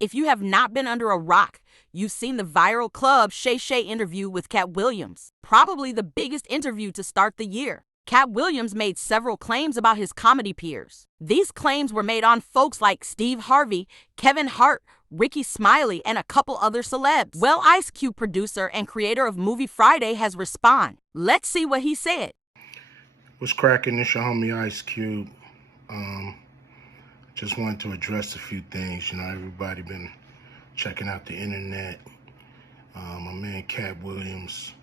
If you have not been under a rock, you've seen the viral Club Shay Shay interview with Katt Williams, probably the biggest interview to start the year. Katt Williams made several claims about his comedy peers. These claims were made on folks like Steve Harvey, Kevin Hart, Ricky Smiley, and a couple other celebs. Well, Ice Cube producer and creator of Movie Friday has responded. Let's see what he said. What's cracking? It's your homie Ice Cube. Just wanted to address a few things. Everybody been checking out the internet. My man Katt Williams.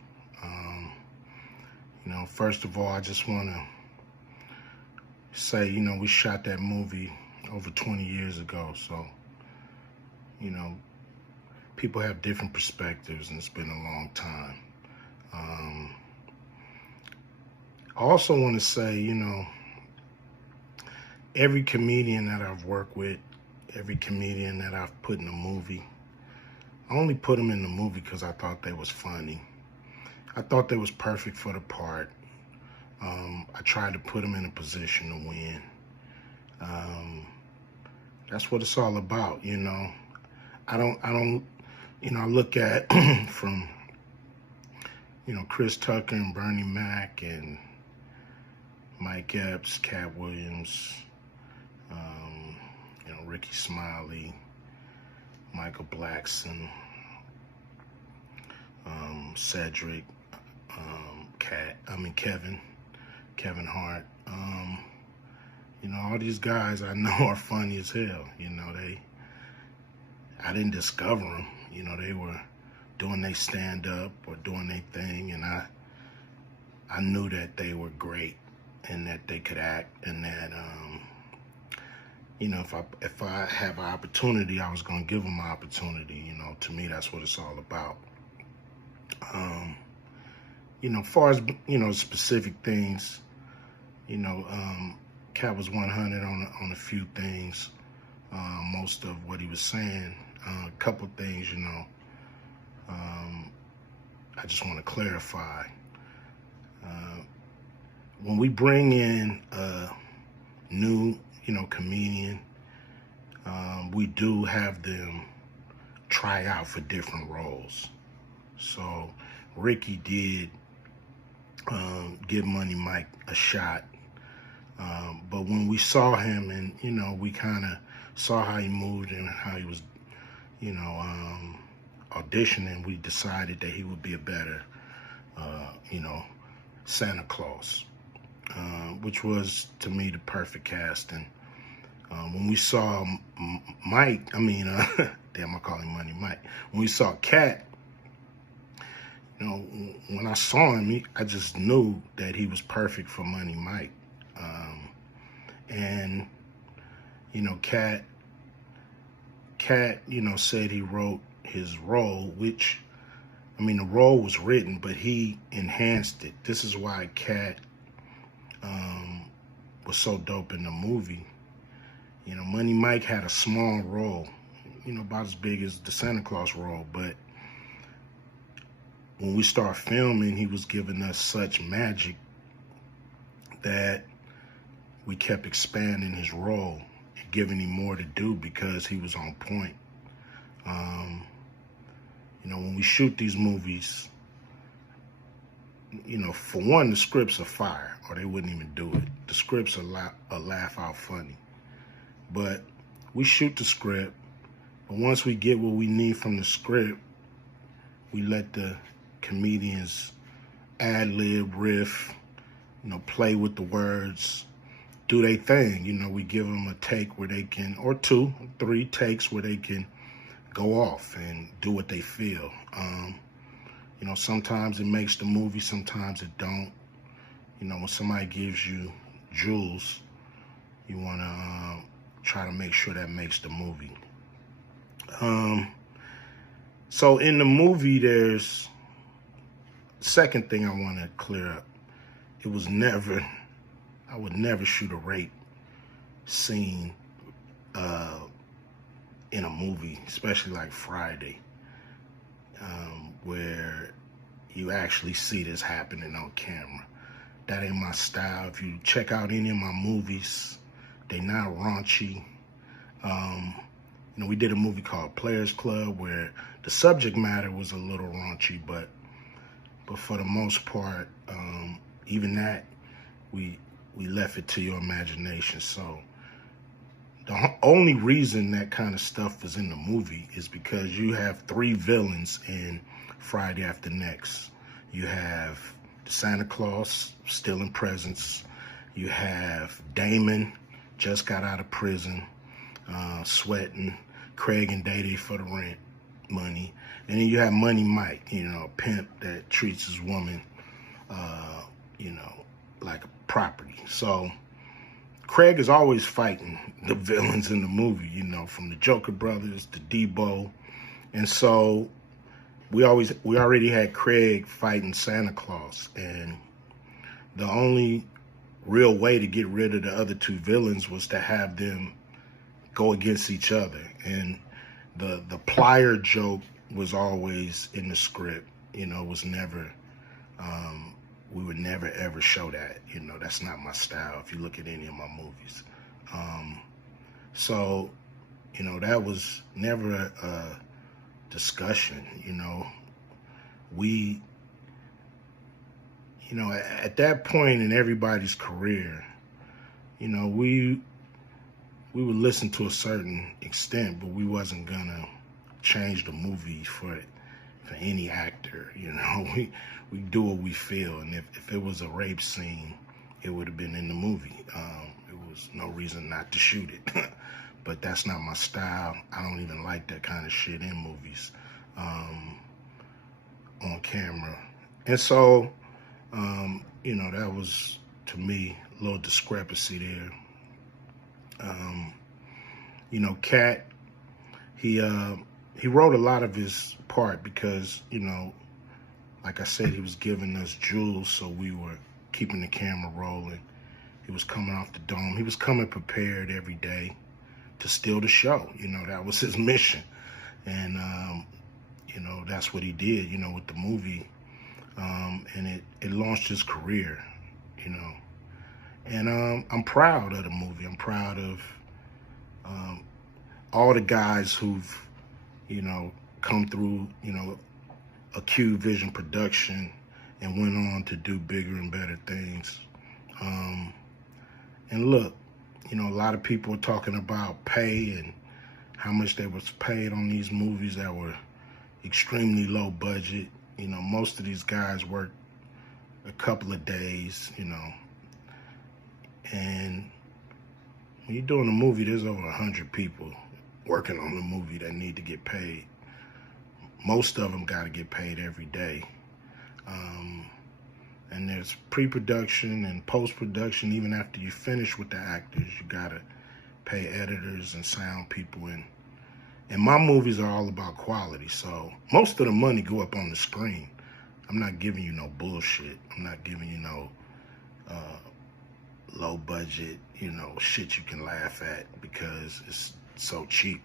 First of all, I just want to say, we shot that movie over 20 years ago. So, people have different perspectives, and it's been a long time. I also want to say, every comedian that I've worked with, every comedian that I've put in a movie, I only put them in the movie because I thought they was funny. I thought they was perfect for the part. I tried to put them in a position to win. That's what it's all about, I look at from, Chris Tucker and Bernie Mac and Mike Epps, Katt Williams, Ricky Smiley, Michael Blackson, Cedric, Kevin Hart. All these guys I know are funny as hell. I didn't discover them. They were doing their stand-up or doing their thing, and I knew that they were great and that they could act, and that if I have an opportunity, I was gonna give them an opportunity. To me, that's what it's all about. As far as specific things, Katt was 100 on a few things. Most of what he was saying, a couple things, I just want to clarify. When we bring in a new, comedian, we do have them try out for different roles. So Ricky did give Money Mike a shot. But when we saw him and, we kind of saw how he moved and how he was, auditioning, we decided that he would be a better, Santa Claus, which was, to me, the perfect casting. When we saw Mike, damn, I call him Money Mike. When we saw Katt, when I saw him, I just knew that he was perfect for Money Mike. And, Katt, said he wrote his role, which, the role was written, but he enhanced it. This is why Katt was so dope in the movie. Money Mike had a small role, about as big as the Santa Claus role, but when we start filming, he was giving us such magic that we kept expanding his role and giving him more to do because he was on point. When we shoot these movies, for one, the scripts are fire, or they wouldn't even do it. The scripts are laugh out funny. But we shoot the script, but once we get what we need from the script, we let the comedians ad-lib, riff, play with the words, do their thing. We give them a take where they can, or 2, 3 takes where they can go off and do what they feel. Sometimes it makes the movie, sometimes it don't. When somebody gives you jewels, you want to try to make sure that makes the movie. So in the movie, there's second thing I want to clear up. I would never shoot a rape scene in a movie, especially like Friday, where you actually see this happening on camera. That ain't my style. If you check out any of my movies, they not raunchy. we did a movie called Players Club where the subject matter was a little raunchy, but for the most part, even that, we left it to your imagination. So the only reason that kind of stuff is in the movie is because you have 3 villains in Friday After Next. You have the Santa Claus stealing presents. You have Damon, just got out of prison, sweating Craig and Day for the rent money. And then you have Money Mike, a pimp that treats his woman, like a property. So Craig is always fighting the villains in the movie, from the Joker brothers to Debo. And so we already had Craig fighting Santa Claus. And the only real way to get rid of the other 2 villains was to have them go against each other. And the plier joke was always in the script. It was never, we would never ever show that. That's not my style if you look at any of my movies. So, that was never a discussion. We, at that point in everybody's career, we would listen to a certain extent, but we wasn't gonna change the movie for any actor. We do what we feel, and if it was a rape scene, it would have been in the movie. There was no reason not to shoot it. But that's not my style. I don't even like that kind of shit in movies, on camera. And so, that was, to me, a little discrepancy there. Katt, he wrote a lot of his part because, like I said, he was giving us jewels, so we were keeping the camera rolling. He was coming off the dome. He was coming prepared every day to steal the show. That was his mission. And, that's what he did, with the movie. And it launched his career, And I'm proud of the movie. I'm proud of all the guys who've, come through, a Q Vision production and went on to do bigger and better things. And look, a lot of people are talking about pay and how much they was paid on these movies that were extremely low budget. Most of these guys work a couple of days, and when you're doing a movie, there's over 100 people working on the movie that need to get paid. Most of them got to get paid every day. And there's pre-production and post-production. Even after you finish with the actors, you got to pay editors and sound people. And my movies are all about quality, so most of the money go up on the screen. I'm not giving you no bullshit. I'm not giving you no low budget, shit you can laugh at because it's so cheap.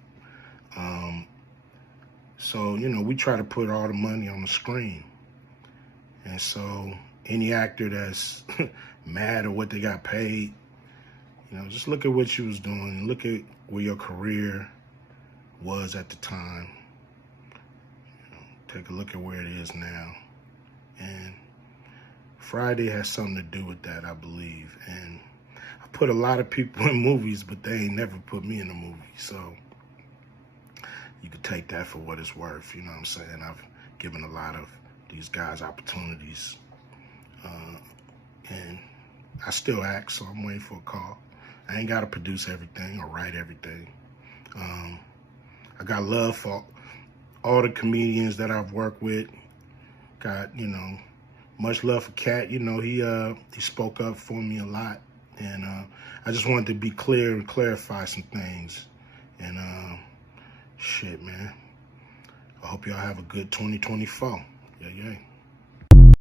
So, we try to put all the money on the screen. And so any actor that's mad at what they got paid, just look at what you was doing. Look at where your career was at the time. Take a look at where it is now. And Friday has something to do with that, I believe. And I put a lot of people in movies, but they ain't never put me in a movie. So you could take that for what it's worth. You know what I'm saying? I've given a lot of these guys opportunities. And I still act, so I'm waiting for a call. I ain't got to produce everything or write everything. I got love for all the comedians that I've worked with. Got, much love for Katt. He spoke up for me a lot. And I just wanted to be clear and clarify some things. And shit, man. I hope y'all have a good 2024. Yeah.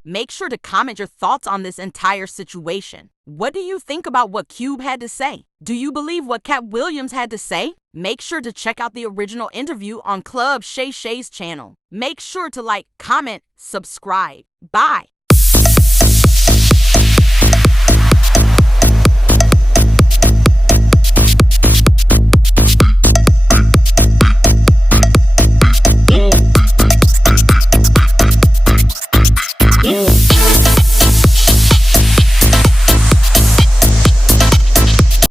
Make sure to comment your thoughts on this entire situation. What do you think about what Cube had to say? Do you believe what Katt Williams had to say? Make sure to check out the original interview on Club Shay Shay's channel. Make sure to like, comment, subscribe. Bye.